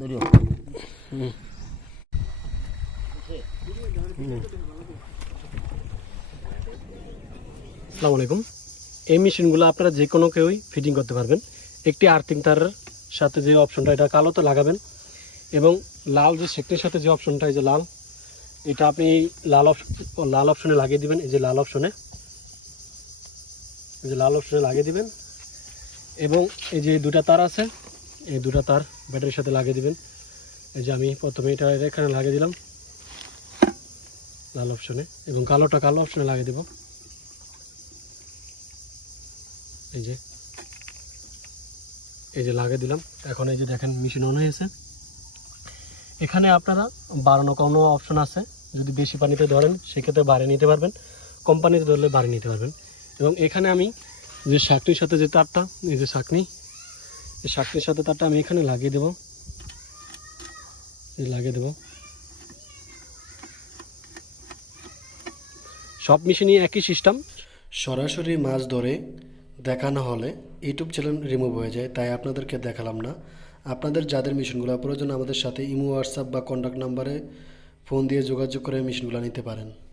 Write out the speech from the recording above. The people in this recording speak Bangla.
ধরিও। আসসালামু আলাইকুম। এই মেশিনগুলো আপনারা যে কোনো কেউই ফিটিং করতে পারবেন। একটি আর্থিং তারের সাথে যে অপশনটা এটা কালোতে লাগাবেন। এবং লাল যে সেক্টের সাথে যে অপশনটা এই যে লাল, এটা আপনি লাল অপশন লাল অপশনে লাগিয়ে দিবেন। এই যে লাল অপশনে এই যে লাল অপশনে লাগিয়ে দিবেন। এবং এই যে দুটা তার আছে, এই দুটা তার ব্যাটারির সাথে লাগিয়ে দিবেন। এই যে আমি প্রথমে এটা এখানে লাগিয়ে দিলাম। লাল অপশনে এবং কালোটা কালো অপশনে লাগিয়ে দেবো। এই যে। এই যে লাগিয়ে দিলাম। এখন এই যে দেখেন মেশিন অন হয়েছে। এখানে আপনারা বাড়ানো কোনো অপশন আছে। যদি বেশি পানিতে ধরেন, সেক্ষেত্রে বাড়িয়ে নিতে পারবেন। কম পানিতে ধরলে বাড়িয়ে নিতে পারবেন। এবং এখানে আমি যে শাকটির সাথে যে তারটা, এই যে শাকনি এই শাকটির সাথে তারটা আমি এখানে লাগিয়ে দেবো। এই লাগিয়ে দেবো। সব মেশিনই একই সিস্টেম। সরাসরি মাছ ধরে দেখানো হলে ইউটিউব চ্যানেল রিমুভ হয়ে যায়, তাই আপনাদেরকে দেখালাম না। আপনাদের যাদের মেশিনগুলো প্রয়োজন, আমাদের সাথে ইমো, হোয়াটসঅ্যাপ বা কন্ট্যাক্ট নাম্বারে ফোন দিয়ে যোগাযোগ করে মেশিনগুলো নিতে পারেন।